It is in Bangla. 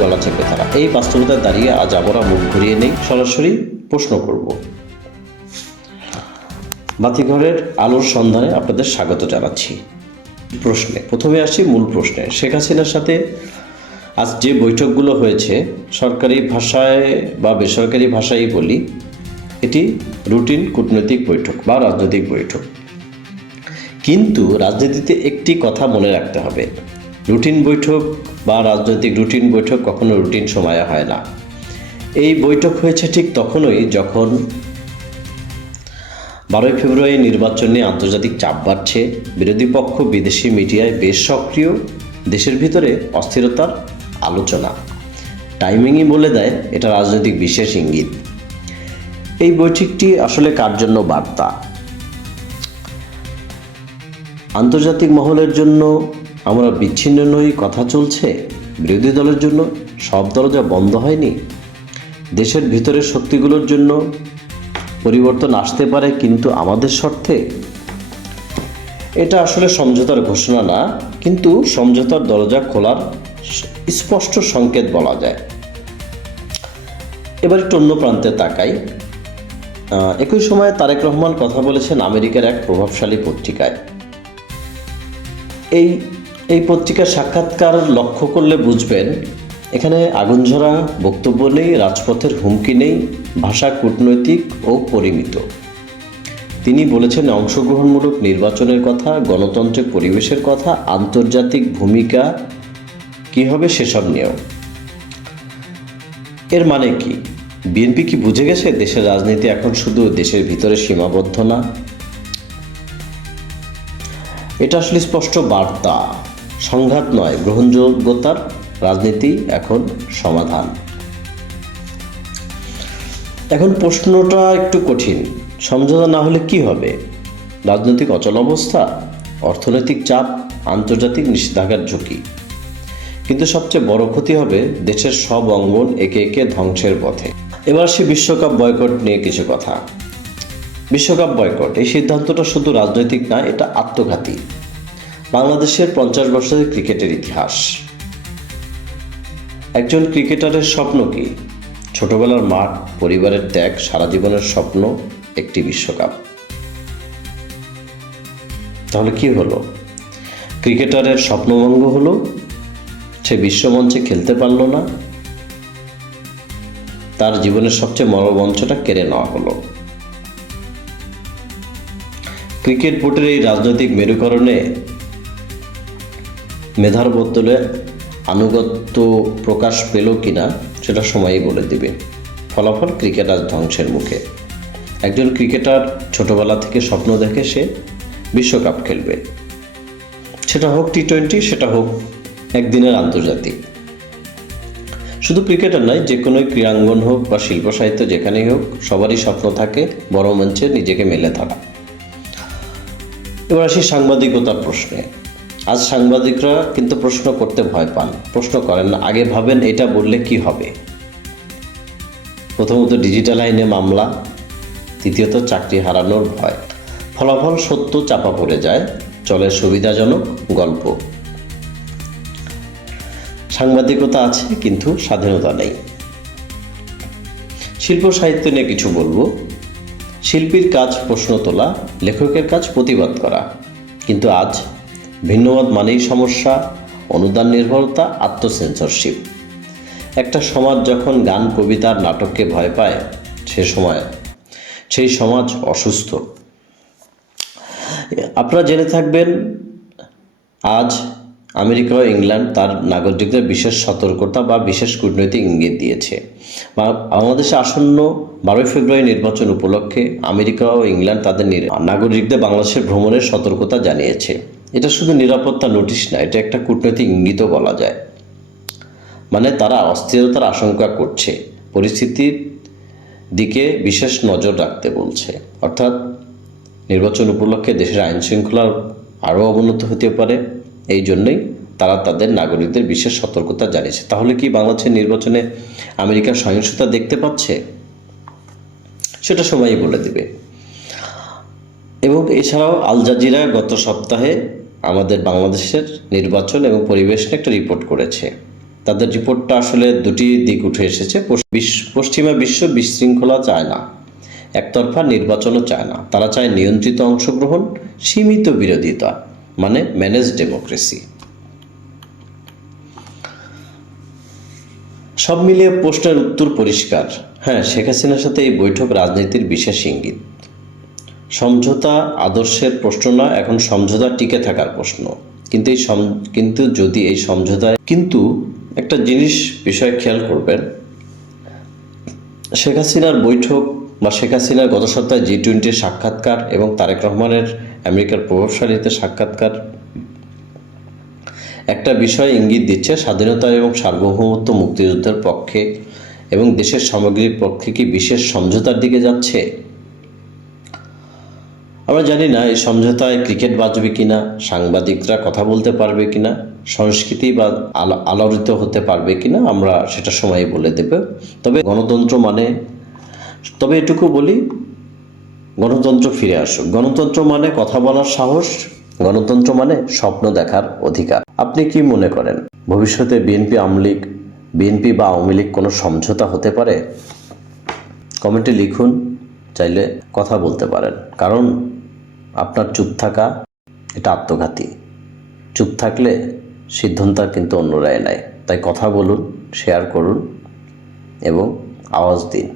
গলা চেপে ধরা। এই বাস্তবতায় দাঁড়িয়ে আজ আমরা মুখ ঘুরিয়ে নেই, সরাসরি প্রশ্ন করব। বাতিঘরের আলোর সন্ধানে আপনাদের স্বাগত জানাচ্ছি। প্রথমে আসি মূল প্রশ্নে। শেখ হাসিনার সাথে আজ যে বৈঠকগুলো হয়েছে, সরকারি ভাষায় বা বেসরকারি ভাষায় বলি, এটি রুটিন কূটনৈতিক বৈঠক বা রাজনৈতিক বৈঠক। কিন্তু রাজনীতিতে একটি কথা মনে রাখতে হবে, রুটিন বৈঠক বা রাজনৈতিক রুটিন বৈঠক কখনো রুটিন সময়ে হয় না। এই বৈঠক হয়েছে ঠিক তখনই যখন 12 ফেব্রুয়ারি নির্বাচন নিয়ে আন্তর্জাতিক চাপ বাড়ছে, বিরোধী পক্ষ বিদেশি মিডিয়ায় বেশ সক্রিয়, দেশের ভিতরে অস্থিরতার আলোচনা। টাইমিংই বলে দেয় এটা রাজনৈতিক বিশেষ ইঙ্গিত। এই বৈঠকটি আসলে কার জন্য বার্তা? আন্তর্জাতিক মহলের জন্য আমরা বিচ্ছিন্ন নই কথা চলছে, বিরোধী দলের জন্য সব দরজা বন্ধ হয়নি, দেশের ভিতরের শক্তিগুলোর জন্য পরিবর্তন আসতে পারে কিন্তু আমাদের স্বার্থে। এটা আসলে সমঝোতার ঘোষণা না, কিন্তু সমঝোতার দরজা খোলার স্পষ্ট সংকেত বলা যায়। এবার একটু অন্য প্রান্তে তাকাই। একই সময়ে তারেক রহমান কথা বলেছেন আমেরিকার এক প্রভাবশালী পত্রিকায়। এই পত্রিকার সাক্ষাৎকার লক্ষ্য করলে বুঝবেন এখানে আগুনঝরা বক্তব্য নেই, রাজপথের হুমকি নেই, ভাষা কূটনৈতিক ও পরিমিত। তিনি বলেছেন অংশগ্রহণমূলক নির্বাচনের কথা, গণতন্ত্রের পরিবেশের কথা, আন্তর্জাতিক ভূমিকা কী হবে সেসব নিয়েও। এর মানে কি? বিএনপি কি বুঝে গেছে দেশের রাজনীতি এখন শুধু দেশের ভিতরে সীমাবদ্ধ না? এটা আসলে স্পষ্ট বার্তা, সংঘাত নয়, গ্রহণযোগ্যতার রাজনীতি এখন সমাধান। এখন প্রশ্নটা একটু কঠিন, সমঝোতা না হলে কি হবে? রাজনৈতিক অচলাবস্থা, অর্থনৈতিক চাপ, আন্তর্জাতিক নিষেধাজ্ঞার ঝুঁকি। কিন্তু সবচেয়ে বড় ক্ষতি হবে দেশের সব অঙ্গন একে একে ধ্বংসের পথে। এবার সে বিশ্বকাপ বয়কট নিয়ে কিছু কথা। বিশ্বকাপ বয়কট, এই সিদ্ধান্তটা শুধু রাজনৈতিক না, এটা আত্মঘাতী। বাংলাদেশের 50 বছরের ক্রিকেটের ইতিহাস। একজন ক্রিকেটারের স্বপ্ন কি? ছোটবেলার মাঠ, পরিবারের ত্যাগ, সারা জীবনের স্বপ্ন একটি বিশ্বকাপ। তাহলে কি হলো? ক্রিকেটারের স্বপ্নভঙ্গ হলো, সে বিশ্বমঞ্চে খেলতে পারল না, তার জীবনের সবচেয়ে বড় মঞ্চটা কেড়ে নেওয়া হলো। ক্রিকেট বোর্ডের এই রাজনৈতিক মেরুকরণে মেধার বদলে আনুগত্য প্রকাশ পেল কিনা সেটা সময়ই বলে দিবে। ফলাফল, ক্রিকেট আজ ধ্বংসের মুখে। একজন ক্রিকেটার ছোটবেলা থেকে স্বপ্ন দেখে সে বিশ্বকাপ খেলবে, সেটা হোক টি-20, সেটা হোক একদিনের আন্তর্জাতিক। শুধু ক্রিকেটার নয়, যে কোনো ক্রীড়াঙ্গন হোক বা শিল্প সাহিত্য, যেখানেই হোক সবারই স্বপ্ন থাকে বড় মঞ্চে নিজেকে মেলে ধরা। এবার আসি সাংবাদিকতার প্রশ্নে। আজ সাংবাদিকরা কিন্তু প্রশ্ন করতে ভয় পান, প্রশ্ন করেন না, আগে ভাবেন এটা বললে কি হবে। প্রথমত ডিজিটাল আইনে মামলা, দ্বিতীয়ত চাকরি হারানোর ভয়। ফলাফল, সত্য চাপা পড়ে যায়, চলে সুবিধাজনক গল্প। সাংবাদিকতা আছে কিন্তু স্বাধীনতা নেই। শিল্প সাহিত্য নিয়ে কিছু বলবো। শিল্পীর কাজ প্রশ্ন তোলা, লেখকের কাজ প্রতিবাদ করা। কিন্তু আজ ভিন্নমত মানেই সমস্যা, অনুদান নির্ভরতা, আত্মসেন্সরশিপ। একটা সমাজ যখন গান, কবিতার, নাটককে ভয় পায়, সেই সমাজ অসুস্থ। আপনারা জেনে থাকবেন আজ আমেরিকা ও ইংল্যান্ড তার নাগরিকদের বিশেষ সতর্কতা বা বিশেষ কূটনৈতিক ইঙ্গিত দিয়েছে। বাংলাদেশে আসন্ন 12 ফেব্রুয়ারি নির্বাচন উপলক্ষে আমেরিকা ও ইংল্যান্ড তাদের নাগরিকদের বাংলাদেশের ভ্রমণের সতর্কতা জানিয়েছে। এটা শুধু নিরাপত্তা নোটিশ না, এটা একটা কূটনৈতিক ইঙ্গিতও বলা যায়। মানে তারা অস্থিরতার আশঙ্কা করছে, পরিস্থিতির দিকে বিশেষ নজর রাখতে বলছে। অর্থাৎ নির্বাচন উপলক্ষে দেশের আইন শৃঙ্খলার আরও অবনতি হতে পারে, এই জন্যই তারা তাদের নাগরিকদের বিশেষ সতর্কতা জানিয়েছে। তাহলে কি বাংলাদেশের নির্বাচনে আমেরিকা সহিংসতা দেখতে পাচ্ছে? সেটা সময়ই বলে দেবে। এবং এছাড়াও আল জাজিরা গত সপ্তাহে আমাদের বাংলাদেশের নির্বাচন এবং পরিবেশ নিয়ে একটা রিপোর্ট করেছে। তাদের রিপোর্টটা আসলে দুটি দিক উঠে এসেছে। পশ্চিমা বিশ্ব বিশৃঙ্খলা চায় না, একতরফা নির্বাচনও চায় না। তারা চায় নিয়ন্ত্রিত অংশগ্রহণ, সীমিত বিরোধিতা, মানে ম্যানেজ ডেমোক্রেসি। সব মিলিয়ে প্রশ্নের উত্তর পরিষ্কার। হ্যাঁ, শেখ হাসিনার সাথে এই বৈঠক রাজনীতির বিশেষ ইঙ্গিত। সমঝোতা আদর্শের প্রশ্ন না, এখন সমঝোতা টিকে থাকার প্রশ্ন। কিন্তু যদি এই সমঝোতায় একটা বিষয় খেয়াল করবেন, শেখ হাসিনার বৈঠক বা শেখ হাসিনার গত সপ্তাহে G20 সাক্ষাৎকার এবং তারেক রহমানের আমেরিকার প্রভাবশালীদের সাক্ষাৎকার একটা বিষয় ইঙ্গিত দিচ্ছে, স্বাধীনতা এবং সার্বভৌমত্ব মুক্তিযুদ্ধের পক্ষে এবং দেশের সামগ্রিক পক্ষে কি বিশেষ সমঝোতার দিকে যাচ্ছে। আমরা জানি না এই সমঝোতায় ক্রিকেট বাজবে কিনা, সাংবাদিকরা কথা বলতে পারবে কিনা, সংস্কৃতি বা আলোড়িত হতে পারবে কিনা, আমরা সেটা সময়ই বলে দেব। তবে এটুকু বলি, গণতন্ত্র ফিরে আসুক। গণতন্ত্র মানে কথা বলার সাহস, গণতন্ত্র মানে স্বপ্ন দেখার অধিকার। আপনি কি মনে করেন, ভবিষ্যতে বিএনপি বা আওয়ামী লীগ কোনো সমঝোতা হতে পারে? কমেন্টে লিখুন, চাইলে কথা বলতে পারেন। কারণ আপনার চুপ থাকা এটা আত্মঘাতী। চুপ থাকলে সিদ্ধান্ত কিন্তু অন্যরাই নেয়। তাই কথা বলুন, শেয়ার করুন এবং আওয়াজ দিন।